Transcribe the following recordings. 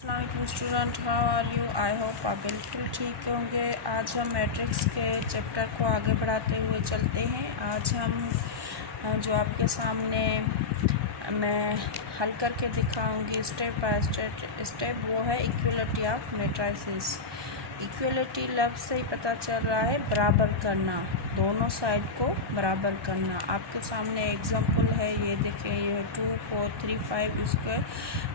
अस्सलाम student, how are you. I hope आप बिल्कुल ठीक होंगे। आज हम मैट्रिक्स के चैप्टर को आगे बढ़ाते हुए चलते हैं। आज हम जो आपके सामने मैं हल करके दिखाऊंगी स्टेप बाय स्टेप वो है इक्वलिटी ऑफ मैट्रिसेस। इक्वलिटी लफ्ज़ से ही पता चल रहा है बराबर करना, दोनों साइड को बराबर करना। आपके सामने एग्जांपल है, ये देखें, ये 2 4 3 5 इसको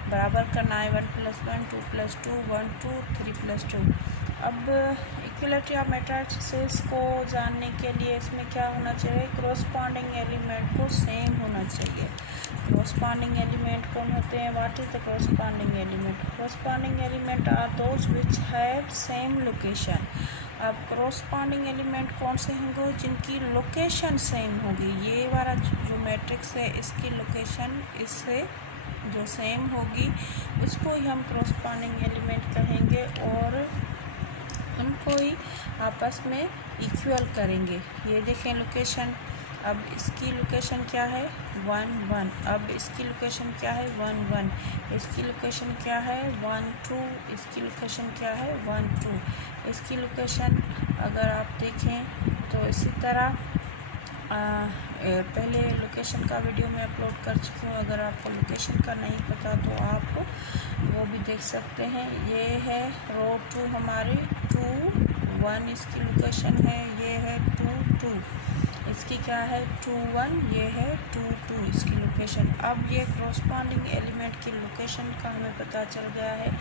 बराबर करना है। 1 + 1 2 + 2 1 2 3 + 2। अब इक्वलिटी ऑफ मैट्रिसेस को जानने के लिए इसमें क्या होना चाहिए, कोरस्पॉन्डिंग एलिमेंट को सेम होना चाहिए। कोरस्पॉन्डिंग एलिमेंट कौन होते हैं? What is the corresponding element? Corresponding element are those which have same location. अब कोरस्पॉन्डिंग एलिमेंट कौन से होंगे? जिनकी लोकेशन सेम होगी। ये वाला जो मैट्रिक्स है इसकी लोकेशन इससे जो सेम होगी उसको ही हम कोरस्पॉन्डिंग एलिमेंट कहेंगे और उनको ही आपस में इक्वल करेंगे। ये देखें लोकेशन, अब इसकी लोकेशन क्या है 1 1, अब इसकी लोकेशन क्या है 1 1, इसकी लोकेशन क्या है 1 2, इसकी लोकेशन क्या है 1 2, इसकी लोकेशन अगर आप देखें तो इसी तरह पहले लोकेशन का वीडियो मैं अपलोड कर चुकी हूँ। अगर आपको लोकेशन का नहीं पता तो आप वो भी देख सकते हैं। ये है रो 2 हमारे 2 1, इसकी लोकेशन है, ये है 2 2, इसकी क्या है 2 1, ये है 2 2, इसकी लोकेशन। अब ये कोरस्पॉन्डिंग एलिमेंट की लोकेशन का हमें पता चल गया है।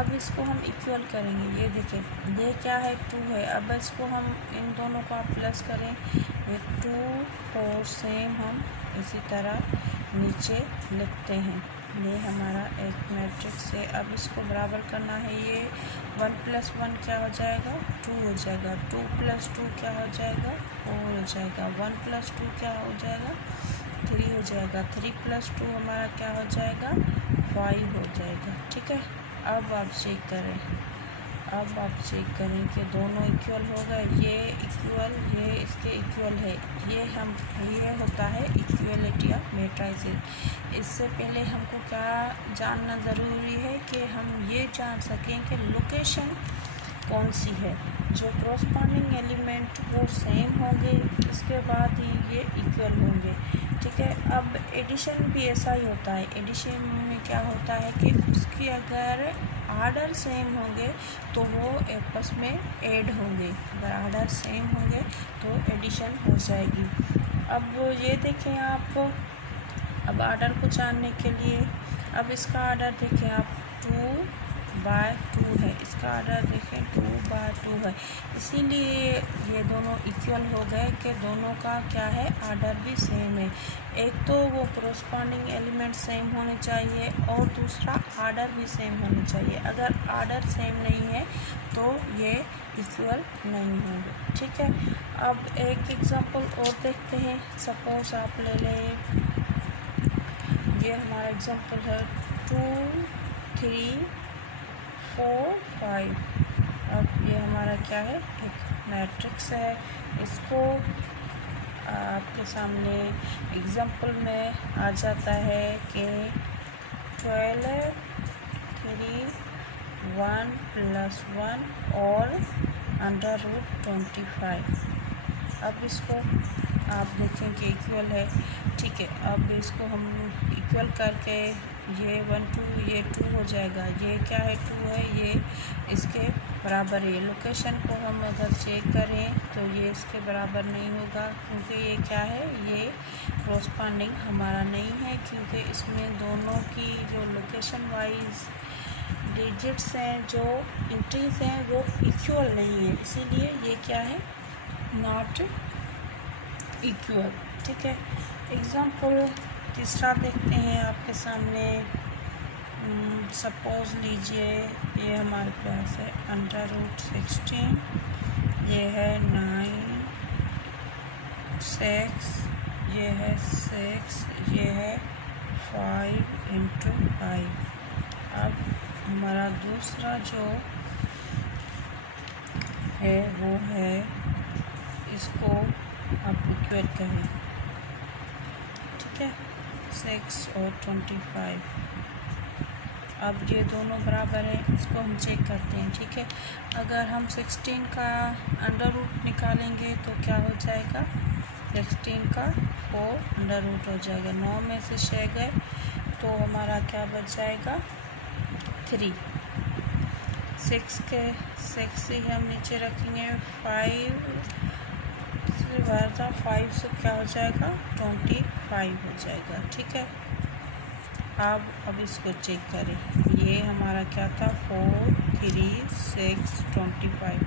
अब इसको हम इक्वल करेंगे। ये देखें, ये क्या है 2 है, अब इसको हम इन दोनों को आप प्लस करें, ये 2 4 सेम हम इसी तरह नीचे लिखते हैं। ये हमारा एक मैट्रिक्स है। अब इसको बराबर करना है। ये 1 + 1 क्या हो जाएगा 2 हो जाएगा, 2 + 2 क्या हो जाएगा 4 हो जाएगा, 1 + 2 क्या हो जाएगा 3 हो जाएगा, 3 + 2 हमारा क्या हो जाएगा 5 हो जाएगा। ठीक है, अब आप चेक करें, अब आप चेक करें कि दोनों इक्वल हो गए। ये इक्वल, ये इसके इक्वल है। ये होता है इक्वलिटी ऑफ मैट्रिसेस। इससे पहले हमको क्या जानना ज़रूरी है कि हम ये जान सकें कि लोकेशन कौन सी है। जो कोरस्पॉन्डिंग एलिमेंट वो सेम होंगे, इसके बाद ही ये इक्वल होंगे। ठीक है, अब एडिशन भी ऐसा ही होता है। एडिशन में क्या होता है कि उसकी अगर आर्डर सेम होंगे तो वो आपस में ऐड होंगे। अगर आर्डर सेम होंगे तो एडिशन हो जाएगी। अब ये देखें आप, अब आर्डर को जानने के लिए अब इसका आर्डर देखें आप 2/2 है, इसका आर्डर देखें 2/2 है। इसीलिए ये दोनों इक्वल हो गए कि दोनों का क्या है आर्डर भी सेम है। एक तो वो कोरस्पॉन्डिंग एलिमेंट सेम होने चाहिए और दूसरा आर्डर भी सेम होना चाहिए। अगर आर्डर सेम नहीं है तो ये इक्वल नहीं होंगे। ठीक है, अब एक एग्जांपल और देखते हैं। सपोज आप ले लें, ये हमारा एग्जांपल है 2 3 4 5। अब ये हमारा क्या है एक मैट्रिक्स है। इसको आपके सामने एग्जांपल में आ जाता है कि 12 3 1 + 1 और √25। अब इसको आप देखें कि इक्वल है। ठीक है, अब इसको हम इक्वल करके ये 1 2, ये 2 हो जाएगा, ये क्या है 2 है, ये इसके बराबर है। लोकेशन को हम अगर चेक करें तो ये इसके बराबर नहीं होगा क्योंकि ये क्या है, ये कोरस्पॉन्डिंग हमारा नहीं है क्योंकि इसमें दोनों की जो लोकेशन वाइज डिजिट्स हैं, जो इंट्रीज हैं वो इक्वल नहीं है। इसीलिए ये क्या है नॉट इक्वल। ठीक है, एग्जांपल तीसरा देखते हैं आपके सामने। सपोज लीजिए ये हमारे पास है √16, ये है 9 6, ये है 6, ये है 5 × 5। अब हमारा दूसरा जो है वो है, इसको आप इक्वल करें। ठीक है, 6 और 25। अब ये दोनों बराबर हैं, इसको हम चेक करते हैं। ठीक है, अगर हम 16 का अंडर रूट निकालेंगे तो क्या हो जाएगा, 16 का 4 अंडर रूट हो जाएगा। 9 में से 6 गए तो हमारा क्या बच जाएगा, 3। 6 ही हम नीचे रखेंगे। 5 से क्या हो जाएगा, 25 हो जाएगा। ठीक है, अब इसको चेक करें। ये हमारा क्या था, 4, 3, 6, 25।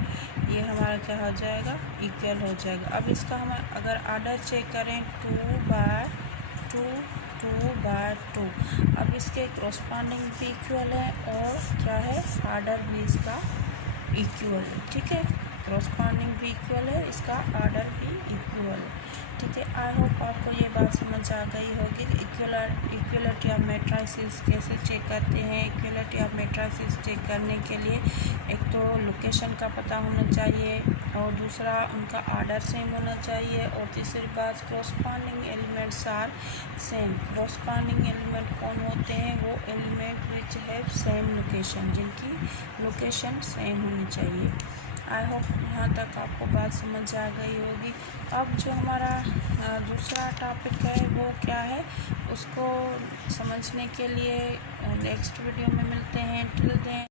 ये हमारा क्या हो जाएगा, इक्वल हो जाएगा। अब इसका हम अगर आर्डर चेक करें, 2/2, 2/2। अब इसके क्रॉसपॉन्डिंग भी इक्वल है और क्या है, आर्डर भी इसका इक्वल है। ठीक है, क्रॉसपॉन्डिंग भी इक्वल है, इसका आर्डर भी इक्वल है। ठीक है, आई होप आपको ये बात समझ आ गई होगी। इक्वलिटी ऑफ मैट्रिसेस कैसे चेक करते हैं। इक्वलिटी ऑफ मैट्रिसेस चेक करने के लिए एक तो लोकेशन का पता होना चाहिए और दूसरा उनका आर्डर सेम होना चाहिए और तीसरी बात corresponding elements are same. Corresponding element कौन होते हैं, वो element which have same location, जिनकी लोकेशन सेम होनी चाहिए। आई होप यहाँ तक आपको बात समझ आ गई होगी। अब जो हमारा दूसरा टॉपिक है वो क्या है, उसको समझने के लिए नेक्स्ट वीडियो में मिलते हैं। Till then